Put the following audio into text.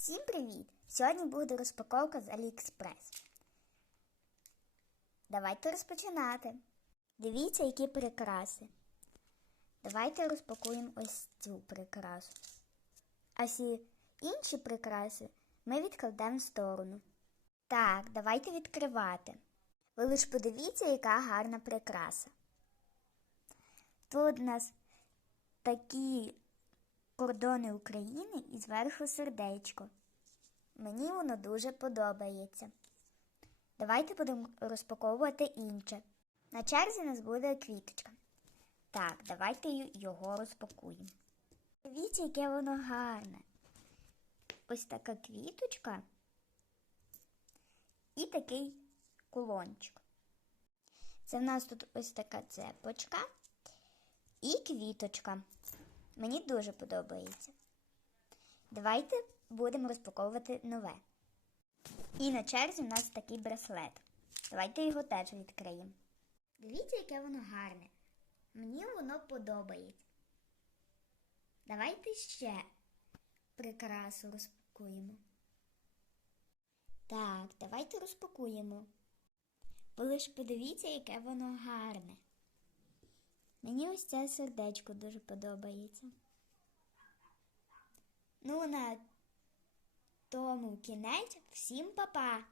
Всім привіт! Сьогодні буде розпаковка з AliExpress. Давайте розпочинати. Дивіться, які прикраси. Давайте розпакуємо ось цю прикрасу. А всі інші прикраси ми відкладемо в сторону. Так, давайте відкривати. Ви лиш подивіться, яка гарна прикраса. Тут у нас такі кордони України і зверху сердечко. Мені воно дуже подобається. Давайте будемо розпаковувати інше. На черзі у нас буде квіточка. Так, давайте його розпакуємо. Дивіться, яке воно гарне. Ось така квіточка і такий кулончик. Це в нас тут ось така цепочка і квіточка. Мені дуже подобається. Давайте будемо розпаковувати нове. І на черзі у нас такий браслет. Давайте його теж відкриємо. Дивіться, яке воно гарне. Мені воно подобається. Давайте ще прикрасу розпакуємо. Так, давайте розпакуємо. Ви лише подивіться, яке воно гарне. Мені ось це сердечко дуже подобається. Ну, на тому кінець. Всім па-па!